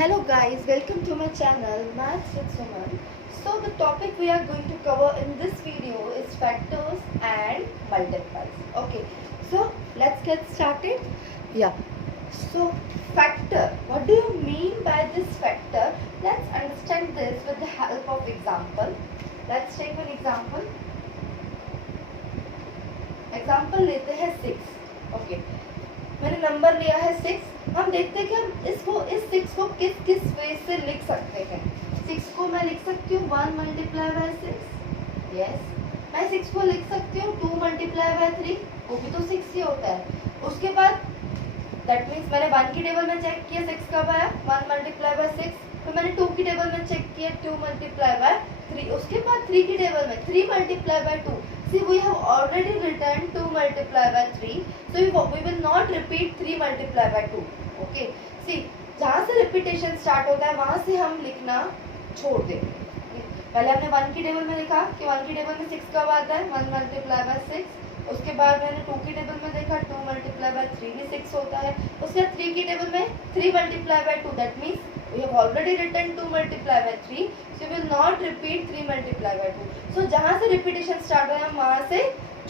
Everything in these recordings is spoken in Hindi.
Hello guys, welcome to my channel Maths with Suman. So the topic we are going to cover in this video is factors and multiplies. Okay, so let's get started. Yeah, so factor, what do you mean by this factor? Let's understand this with the help of example. Let's take an example. Example लेते हैं 6. ओके, मैंने नंबर लिया है 6. हम देखते हैं कि हम इस 6 को किस किस वे से लिख सकते हैं. 6 को मैं लिख सकती हूँ 1 मल्टीप्लाई बाय 6. यस, मैं 6 को लिख सकती हूँ 2 मल्टीप्लाई बाय 3. वो भी तो 6 ही होता है. उसके बाद दैट मीन्स मैंने 1 की टेबल में चेक किया 6 कब आया, 1 मल्टीप्लाई बाय 6. फिर मैंने 2 की टेबल में चेक किया 2 मल्टीप्लाई बाय 3. उसके बाद 3 की टेबल में 3 multiply bye 2. See, we have already written 2 multiply by 3, so we will not repeat 3 multiply by 2. Okay. See, जहाँ से repetition start होता है वहाँ से हम लिखना छोड़ देंगे. पहले हमने 1 की टेबल में लिखा कि 1 की टेबल में 6 कब आता है, 1 multiply by 6. उसके बाद मैंने 2 की टेबल में देखा 2 multiply by 3 भी 6 होता है. उसके बाद 3 की टेबल में 3 multiply by 2, that means we have already written 2 multiply by 3, so we will not repeat 3 multiply by 2. So जहाँ से repetition start हो हम वहाँ से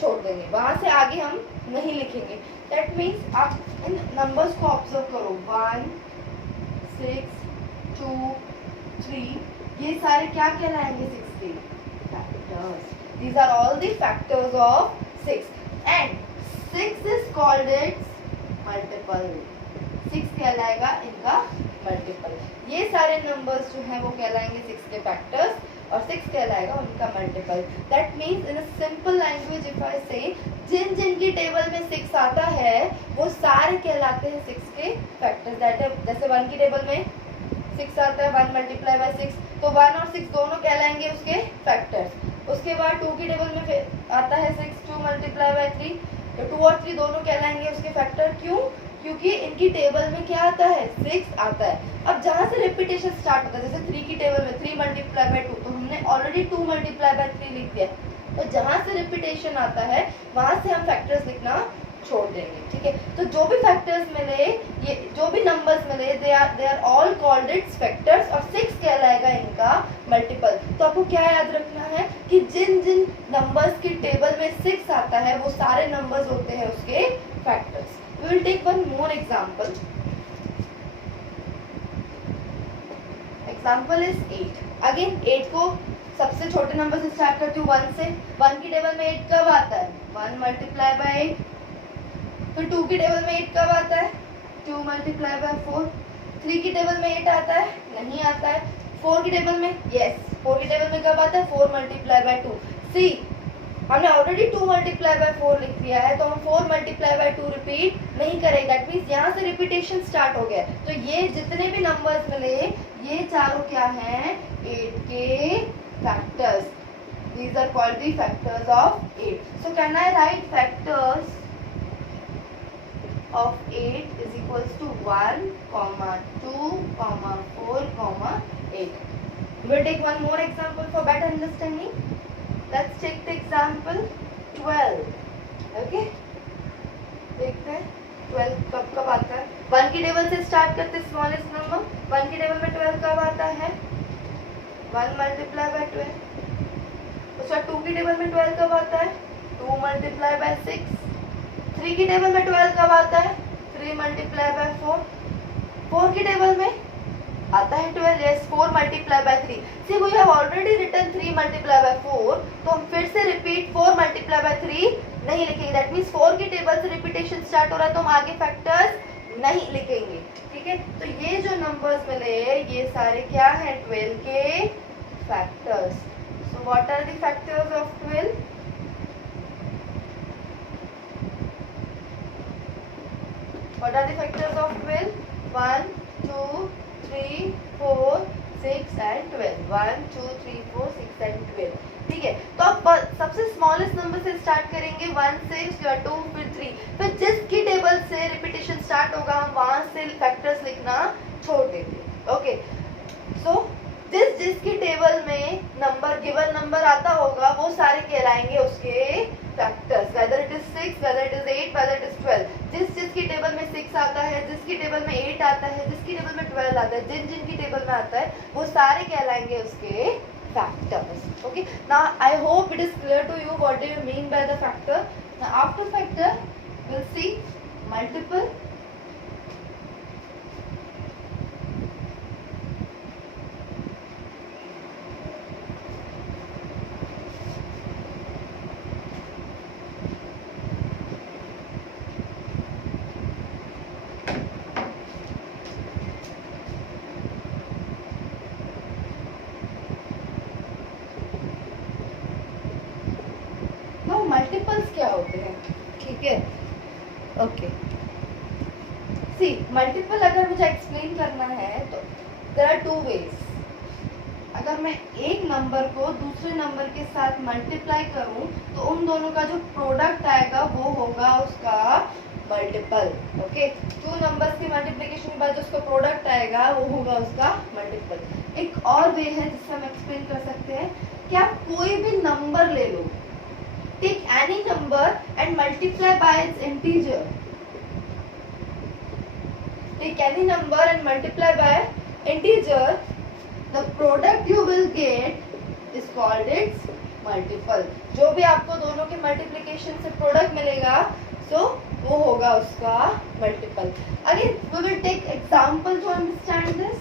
छोड़ देंगे, वहाँ से आगे हम नहीं लिखेंगे. That means आप इन numbers को observe करो, 1, 6, 2, 3, ये सारे क्या कहलाएंगे 6 के factors. These are all the factors of 6 and 6 is called its multiple. 6 कहलाएगा इनका मल्टीपल. ये सारे नंबर्स जो हैं वो कहलाएंगे 6 के फैक्टर्स और 6 कहलाएगा उनका multiple. That means in a simple language if I से जिन जिन की टेबल में 6 आता है वो सारे कहलाते हैं 6 के फैक्टर्स. दैट है जैसे 1 की टेबल में 6 आता है 1 मल्टीप्लाई बाय 6, तो 1 और 6 दोनों कहलाएंगे उसके फैक्टर्स. उसके बाद 2 की टेबल में आता है 6 2 मल्टीप्लाई बाय 3, तो 2 और 3 दोनों कहलाएंगे उसके फैक्टर. क्यों? क्योंकि इनकी टेबल में क्या आता है 6 आता है. अब जहाँ से रिपीटेशन स्टार्ट होता है जैसे 3 की टेबल में 3 मल्टीप्लाई बाय 2, तो हमने ऑलरेडी 2 मल्टीप्लाई बाय 3 लिख दिया. तो जहाँ से रिपीटेशन आता है वहाँ से हम फैक्टर्स लिखना छोड़ देंगे. ठीक है, तो जो भी फैक्टर्स मिले, ये जो भी नंबर्स मिले, they are all called its factors और 6 कहलाएगा इनका मल्टीपल. तो आपको क्या याद रखना है कि जिन जिन नंबर्स की टेबल में 6 आता है वो सारे नंबर्स होते हैं उसके factors. We will take one more example. Example is 8. Again 8 को सबसे छोटे नंबर से स्टार्ट करती हूँ 1 से. 1 की टेबल में 8 कब आता है, 1 मल्टीप्लाई बाय 8. फिर 2 की टेबल में 8 कब आता है, 2 मल्टीप्लाई बाय 4. 3 की टेबल में 8 आता है, नहीं आता है. 4 की टेबल में, यस 4 की टेबल में कब आता है, 4 मल्टीप्लाई बाय 2. सी, हमने ऑलरेडी 2 मल्टीप्लाई बाय 4 लिख दिया है, तो हम 4 मल्टीप्लाई बाय 2 रिपीट नहीं करेंगे. दैट मीन्स यहाँ से रिपीटेशन स्टार्ट हो गया. तो ये जितने भी नंबर्स मिले ये चारों क्या हैं, 8 के factors. These are called the factors of 8. So can I write factors of 8 is equals to 1, 2, 4, 8. We'll take one more example for better understanding. Let's take the example 12. Okay? देखते हैं 12 कब कब आता है. 1 की टेबल से स्टार्ट करते हैं स्मॉलेस्ट नंबर. 1 की टेबल में 12 कब आता है, 1 मल्टीप्लाई बाय 12. उसके बाद 2 की टेबल में 12 कब आता है, 2 मल्टीप्लाई बाय 6. 3 की टेबल में 12 कब आता है, 3 मल्टीप्लाई बाय 4. 4 की टेबल में आता है 12, yes 4 multiply by 3. See we have already written 3 multiply by 4, तो हम फिर से रिपीट 4 मल्टीप्लाई बाय 3 नहीं लिखेंगे. दैट मीन्स 4 की टेबल से रिपीटेशन स्टार्ट हो रहा है तो हम आगे फैक्टर्स नहीं लिखेंगे. ठीक है, तो ये जो नंबर्स मिले ये सारे क्या है, 12 के factors. So what are the factors of 12? What are the factors of 12? 1, 2, 3, 4, 6 and 12. 1, 2, 3, 4, 6 and 12. ठीक है, तो आप सबसे स्मॉलेस्ट नंबर से स्टार्ट करेंगे 1 से, उसके बाद 2, फिर 3. फिर जिसकी टेबल से रिपीटेशन स्टार्ट होगा हम वहां से फैक्टर्स लिखना छोड़ देंगे. ओके, सो जिसकी टेबल में नंबर गिवन नंबर आता होगा वो सारे कहलाएंगे उसके factors. whether it is 6, whether it is 8, whether it is 12. जिसकी टेबल में 6 आता है, जिसकी टेबल में 8 आता है, जिसकी टेबल में 12 आता है, जिनकी टेबल में आता है, वो सारे कहलाएंगे उसके factors. Okay, now I hope it is clear to you what do you mean by the factor. Now after factor we'll see multiple, now multiples क्या होते हैं. ठीक है, ओके. सी मल्टीपल अगर मुझे एक्सप्लेन करना है तो देयर आर टू वेज. अगर मैं एक नंबर को दूसरे नंबर के साथ मल्टीप्लाई करूं तो उन दोनों का जो प्रोडक्ट आएगा वो होगा उसका मल्टीपल. ओके, टू नंबर्स की मल्टीप्लिकेशन के बाद जो उसका प्रोडक्ट आएगा वो होगा उसका मल्टीपल. एक और वे है जिससे हम एक्सप्लेन कर सकते हैं कि आप कोई भी नंबर ले लो, take any number and multiply by its integer. Take any number and multiply by integer. The product you will get is called its multiple. जो भी आपको दोनों के multiplication से product मिलेगा, so वो होगा उसका multiple. Again, we will take example to understand this.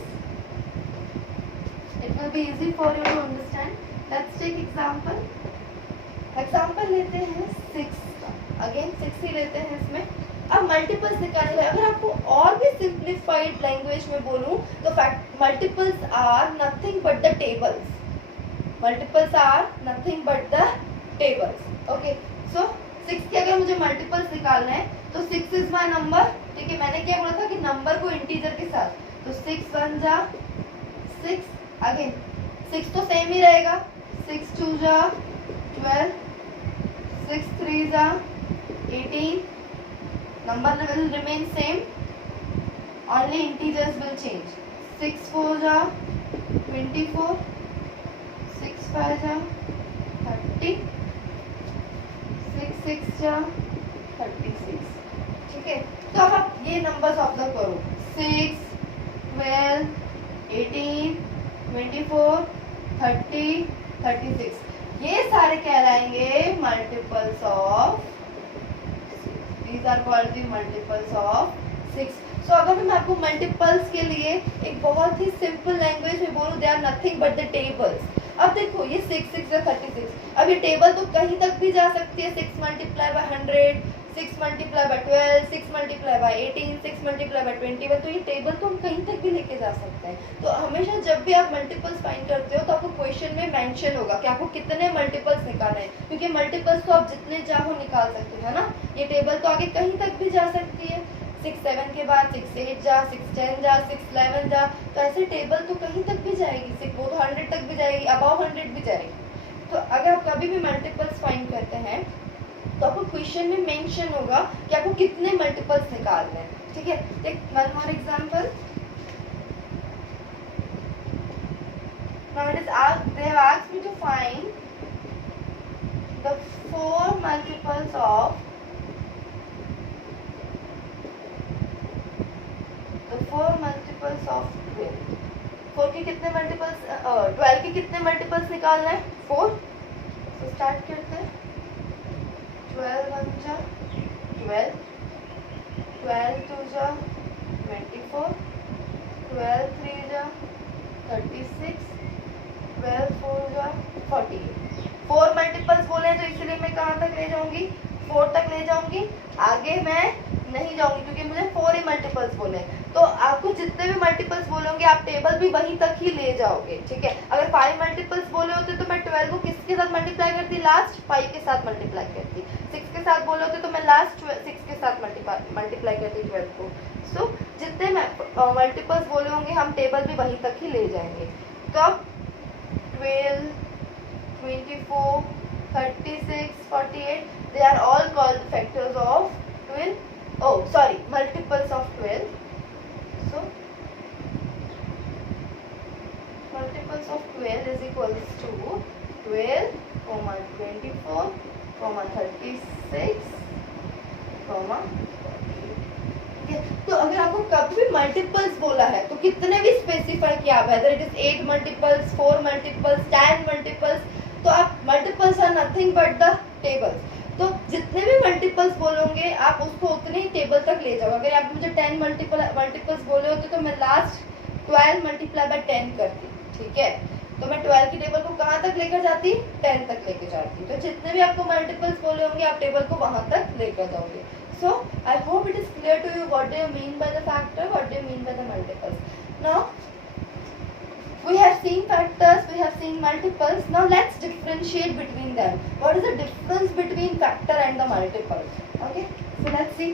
It will be easy for you to understand. Let's take example. Example लेते हैं 6 का. अगेन 6 ही लेते हैं इसमें. अब मल्टीपल्स निकालने हैं. अगर आपको और भी सिंप्लीफाइड लैंग्वेज में बोलूं तो multiples are nothing but the tables. Multiples are nothing but the tables. Okay, so 6 के अगर मुझे मल्टीपल्स निकालना है तो 6 इज माय नंबर. ठीक है, मैंने क्या बोला था कि नंबर को इंटीजर के साथ, तो 6 1 जा 6. अगेन 6 तो सेम ही रहेगा. 6 2 जा 12, 6 3 जा 18. Number will remain same, only integers will change. 6 4 जा 24, 6 5 जा 30, 6 6 जा 36. ठीक है, तो अब आप ये नंबर्स ऑब्जर्व करो. 6 12 18 24 30 36. ये सारे कहलाएंगे multiples of. These are called the multiples of 6. So अगर मैं आपको मल्टीपल्स के लिए एक बहुत ही सिंपल लैंग्वेज में बोलूं, they are nothing but the tables. अब देखो ये 6 6 या 36. अब ये टेबल तो कहीं तक भी जा सकती है. 6 multiply by 100, 6 multiply by 12, 6 multiply by 18, 6 multiply by 21. तो ये टेबल तो हम कहीं तक भी लेके जा सकते हैं. तो हमेशा जब भी आप मल्टीपल्स फाइंड करते हो तो आपको क्वेश्चन में मेंशन होगा कि आपको कितने मल्टीपल्स निकालने हैं, क्योंकि मल्टीपल्स तो आप जितने चाहो निकाल सकते हो, है ना. ये टेबल तो आगे कहीं तक भी जा सकती है. 6 7 के बाद 6 8 जा 6 10 जा 6 11 जा. तो ऐसे टेबल तो कहीं तक भी जाएगी. वो तो 100 तक भी जाएगी, अबाव 100 भी जाएगी. तो अगर आप कभी भी मल्टीपल्स फाइंड करते हैं तो आपको क्वेश्चन में मेंशन होगा कि आपको कितने मल्टीपल्स निकालने हैं. ठीक है, एक one more example. Now it is asked, they have asked me to find the 4 multiples of 12. 4 के कितने मल्टीपल्स, 12 के कितने मल्टीपल्स निकालना है? 4. तो स्टार्ट करते हैं. 12 1 जा 12, 12 2 जा 24, 12 3 जा 36, 12 4 जा 48. 4 मल्टीपल्स बोले तो इसलिए मैं कहाँ तक ले जाऊंगी? 4 तक ले जाऊंगी. आगे मैं नहीं जाऊंगी क्योंकि मुझे 4 ही मल्टीपल्स बोले. तो आपको जितने भी मल्टीपल्स बोलोगे आप टेबल भी वहीं तक ही ले जाओगे. ठीक है, अगर 5 मल्टीपल्स बोले होते तो मैं 12 को किसके साथ मल्टीप्लाई करती? लास्ट 5 के साथ मल्टीप्लाई करती. 6 के साथ बोले होते तो मैं लास्ट 6 के साथ मल्टीप्लाई करती 12 को. सो जितने मल्टीपल्स बोले होंगे हम टेबल भी वहीं तक ही ले जाएंगे. तो अब 12 24 36 48 they are all called factors of 12. Oh sorry, multiples of 12. So multiples of 12 is equals to 12, 24, 36, 48. ठीक है। तो अगर आपको कभी भी मल्टीपल्स बोला है तो कितने भी स्पेसिफाई किया, whether it is 8 multiples, 4 multiples, 10 multiples, तो आप multiples are nothing but the tables. तो जितने भी मल्टीपल्स बोलोगे आप उसको उतने ही टेबल तक ले जाओ। अगर आप मुझे 10 मल्टीपल्स बोले होते तो मैं लास्ट 12 मल्टीप्लाई बाय 10 करती, ठीक है। तो मैं 12 की टेबल को कहाँ तक लेकर जाती, 10 तक लेकर जाती। तो जितने भी आपको मल्टीपल्स बोले होंगे आप टेबल को वहां तक लेकर जाओगे। So I hope it is clear to you what do you mean by the factor, what do you mean by the multiples. Now we have seen factors, we have seen multiples. Now let's differentiate between them. What is the difference between factor and the multiples? Okay, so let's see.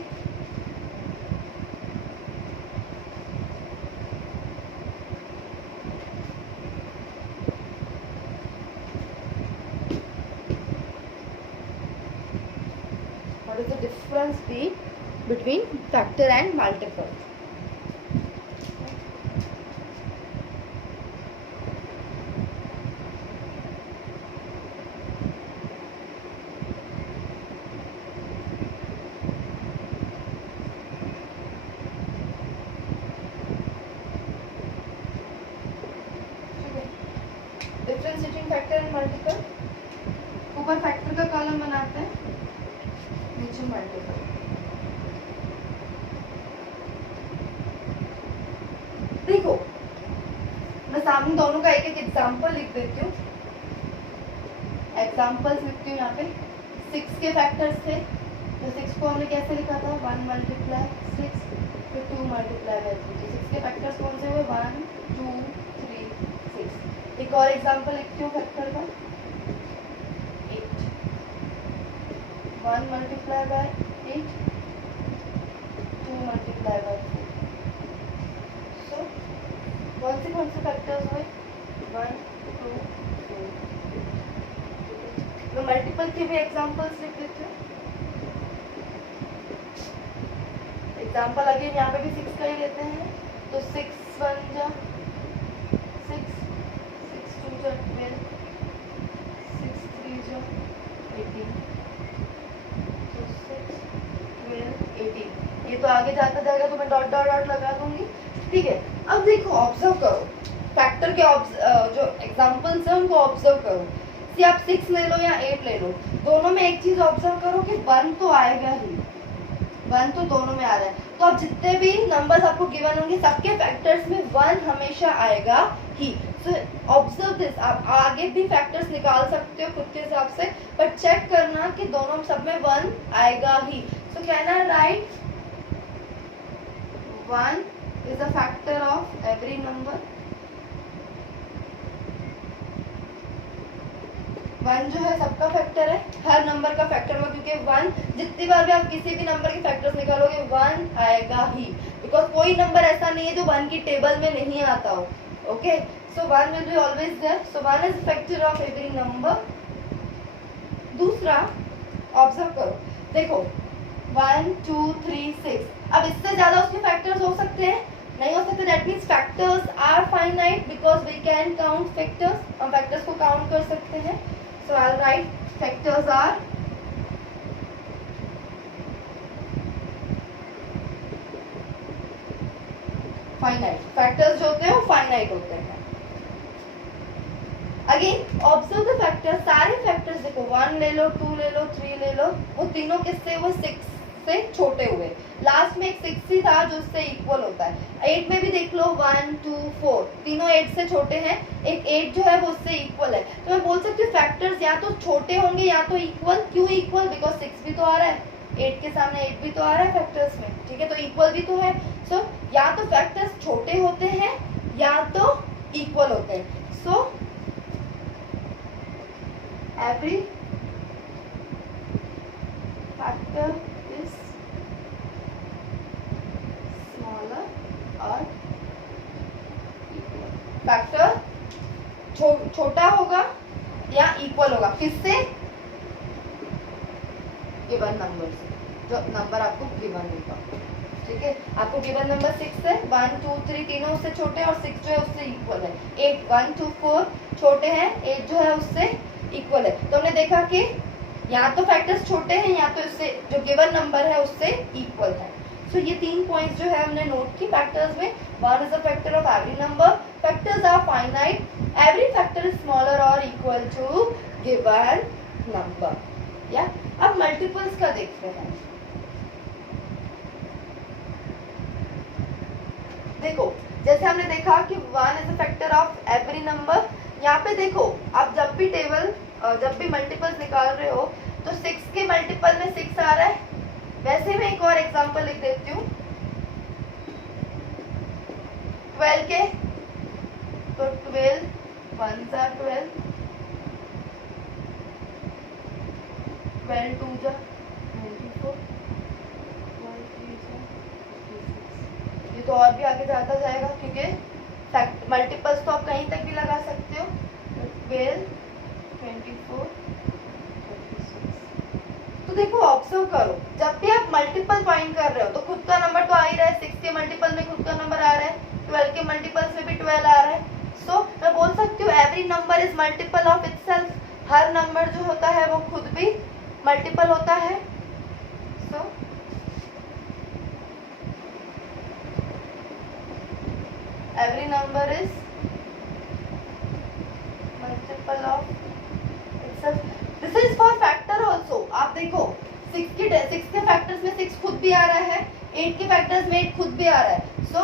What is the difference between factor and multiple? Differentiating factor and multiple. ऊपर फैक्टर का कॉलम बनाते हैं, नीचे मल्टीपल। देखो मैं सामने दोनों का एक एक एग्जांपल लिख देती हूँ। एग्जांपल्स लिखती हूँ यहाँ पे। 6 के फैक्टर्स थे, तो 6 को हमने कैसे लिखा था, 1 मल्टीप्लाई 6, फिर 2 मल्टीप्लाई बाय 3। तो 6 के फैक्टर्स कौन से हुए, 1 2 3 6। एक और एग्जांपल लिखती हूँ फैक्टर का, 8, 1 मल्टीप्लाई बाय 8, 2 मल्टीप्लाई बाय 4। सो कौन से फैक्टर्स हुए, 1 2 3। मैं मल्टीपल के भी एग्जांपल्स लिख देती हूँ। एग्जांपल अगेन यहाँ पे भी 6 का ही लेते हैं, तो 6 1 जा 6, 6 2 जा 12, 6 3 जा 18, तो 6 12 18। ये तो आगे जाता जाएगा तो मैं डॉट डॉट डॉट लगा दूंगी, ठीक है। अब देखो ऑब्जर्व करो, फैक्टर के जो एग्जांपल्स हैं उनको ऑब्जर्व करो। सी आप 6 ले लो या 8 ले लो, दोनों में एक चीज ऑब्जर्व करो कि 1 तो आएगा ही, 1 तो दोनों में आ रहा है। तो अब जितने भी नंबर्स आपको गिवन होंगे सबके फैक्टर्स में 1 हमेशा आएगा ही। So observe this. आप आगे भी फैक्टर्स निकाल सकते हो खुद के हिसाब से, पर चेक करना कि दोनों सब में 1 आएगा ही। So can I write 1 is a factor of every number. 1 जो है सबका फैक्टर है, हर नंबर का फैक्टर होगा, क्योंकि 1 जितनी बार भी आप किसी भी नंबर के फैक्टर्स निकालोगे 1 आएगा ही, बिकॉज कोई नंबर ऐसा नहीं है जो 1 की टेबल में नहीं आता हो। Okay, so 1 will be always there. So 1 is factor of every number. दूसरा ऑब्जर्व करो, देखो 1 2 3 6। अब इससे ज्यादा उसके फैक्टर्स हो सकते हैं, नहीं हो सकते। That means factors are finite because we can count factors. हम फैक्टर्स को काउंट कर सकते हैं। So I will write factors are finite. Factors जो होते हैं वो फाइनाइट होते हैं। Again observe the factors. सारे फैक्टर्स देखो, 1 ले लो, 2 ले लो, 3 ले लो, वो तीनों किससे हुए, 6 से छोटे हुए। लास्ट में एक 6 ही था जो उससे इक्वल होता है। 8 में भी देख लो 1 2 4, तीनों 8 से छोटे हैं। एक 8 जो है वो उससे इक्वल है। तो मैं बोल सकती हूँ फैक्टर्स या तो छोटे होंगे या तो इक्वल। क्यों इक्वल, बिकॉज 6 भी तो आ रहा है, 8 के सामने 8 भी तो आ रहा है फैक्टर्स में, ठीक है। तो इक्वल भी तो है। सो या तो फैक्टर्स छोटे होते हैं या तो इक्वल होते हैं। सो every factor is smaller or equal. Factor छोटा होगा या इक्वल होगा, किससे, गिवन नंबर से, जो नंबर आपको गिवन होगा, ठीक है। आपको गिवन नंबर 6 है, 1 2 3 तीनों उससे छोटे और 6 जो है उससे इक्वल है। 8 1 2 4 छोटे हैं, 8 जो है उससे इक्वल है। तो हमने देखा कि या तो फैक्टर्स छोटे हैं या तो इससे जो गिवन नंबर है उससे इक्वल है। सो ये 3 पॉइंट्स जो है हमने नोट की फैक्टर्स में. One is the factor of every number. Factors are finite. Every factor is smaller और इक्वल टू गिवन नंबर. या अब मल्टीपल्स का देखते हैं. देखो जैसे हमने देखा कि one is a factor of every number. यहाँ पे देखो आप जब भी मल्टीपल्स निकाल रहे हो तो 6 के मल्टीपल में 6 आ रहा है. वैसे मैं एक और एग्जांपल लिख देती हूँ. 12 के तो 12 1 जा 12, 12 2 जा 24, 12 3 जा 56. ये तो और भी आगे जाता जाएगा क्योंकि मल्टीपल्स तो आप कहीं तक भी लगा सकते हो. 12 24 26. तो देखो ऑब्जर्व करो, जब भी आप मल्टीपल फाइंड कर रहे हो तो खुद का नंबर तो आ ही रहा है. 6 के मल्टीपल में खुद का नंबर आ रहा है. 12 के मल्टीपल्स में भी 12 आ रहा है. सो मैं बोल सकती हूँ every number is multiple of itself. Her number जो होता है वो खुद भी मल्टीपल होता है. सो every number is multiple of itself. This is for factor also. आप देखो 6 के फैक्टर्स में 6 खुद भी आ रहा है. 8 के फैक्टर्स में 8 खुद भी आ रहा है. So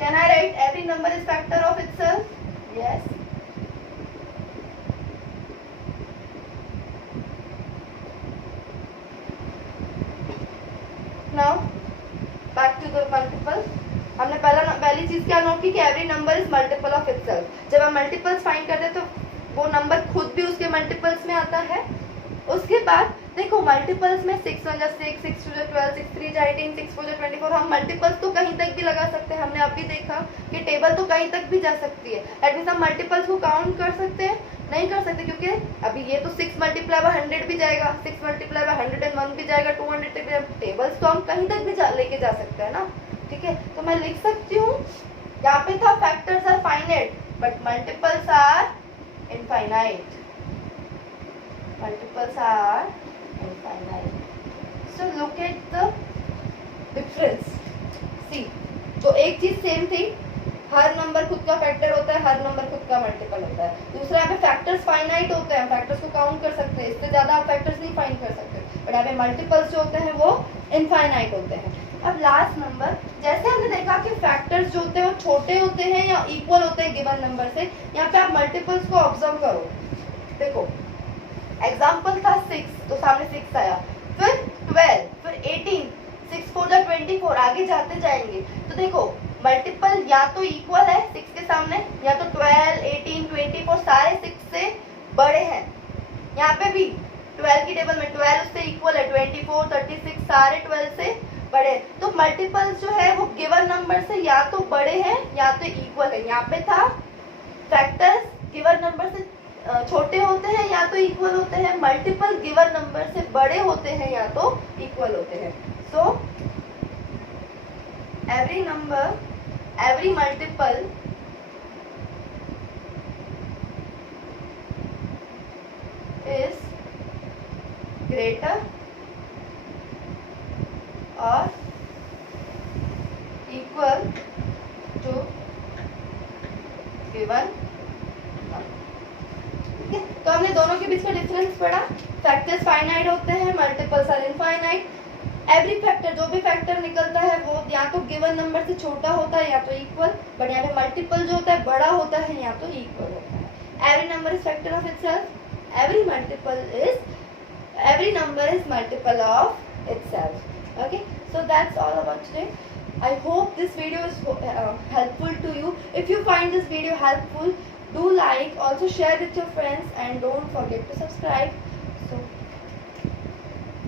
can I write every number is factor of itself? Yes. Now back to the multiple. हमने पहली चीज क्या नोट की कि every number is multiple of itself. जब हम मल्टीपल्स फाइंड करते हैं तो वो नंबर खुद भी उसके मल्टीपल्स में आता है. उसके बाद देखो मल्टीपल्स में 6 1 जा 6, 6 2 जा 12, 6 3 जा 18, 6 4 जा 24. हम मल्टीपल्स तो कहीं तक भी लगा सकते हैं. हमने अभी देखा कि टेबल तो कहीं तक भी जा सकती है. दैट मींस हम मल्टीपल्स को काउंट कर सकते हैं? नहीं कर सकते क्योंकि अभी ये तो 6 मल्टीप्लाई बाय 100 भी जाएगा, 6 मल्टीप्लाई बाय 101 भी जाएगा, 200 तक भी. टेबल्स तो हम कहीं तक भी लेके जा सकते हैं ना. ठीक है, तो मैं लिख सकती हूँ यहाँ पे था factors are finite but multiples are infinite. Multiples are infinite. So look at the difference. See तो एक चीज सेम थी, हर नंबर खुद का फैक्टर होता है, हर नंबर खुद का मल्टीपल होता है. दूसरा यहाँ पे फैक्टर्स फाइनाइट होते हैं, फैक्टर्स को काउंट कर सकते हैं, इससे ज्यादा आप फैक्टर्स नहीं फाइंड कर सकते. बट यहाँ पे मल्टीपल्स जो होते हैं वो इनफाइनाइट होते हैं. अब लास्ट नंबर, जैसे हमने देखा कि फैक्टर्स जो होते हैं वो छोटे होते हैं या इक्वल होते हैं गिवन नंबर से. यहाँ पे आप मल्टीपल्स को ऑब्जर्व करो. देखो एग्जाम्पल था 6 तो सामने 6 आया, फिर 12, फिर 18, 6 4 जा 24, आगे जाते जाएंगे. तो देखो मल्टीपल या तो इक्वल है 6 के सामने, या तो 12, 18, 24 सारे 6 से बड़े हैं. यहाँ पे भी 12 की टेबल में 12 उससे इक्वल है, 24, 36 सारे 12 से बड़े. तो मल्टीपल्स जो है वो गिवन नंबर से या तो बड़े हैं या तो इक्वल है. यहाँ पे था फैक्टर्स गिवन नंबर से छोटे होते हैं या तो इक्वल होते हैं, मल्टीपल गिवन नंबर से बड़े होते हैं या तो इक्वल होते हैं. So every number, every multiple is greater or equal to given number. ठीक है, तो हमने दोनों के बीच का डिफरेंस पढ़ा. फैक्टर्स फाइनाइट होते हैं, multiples are infinite. Every factor, जो भी फैक्टर निकलता है वो या तो गिवन नंबर से छोटा होता है या तो इक्वल. बट यहाँ पे मल्टीपल जो होता है बड़ा होता है या तो इक्वल होता है. Every number is factor of itself. Every number is multiple of itself. Okay, so that's all about today. I hope this video is helpful to you. If you find this video helpful, do like, also share with your friends, and don't forget to subscribe. So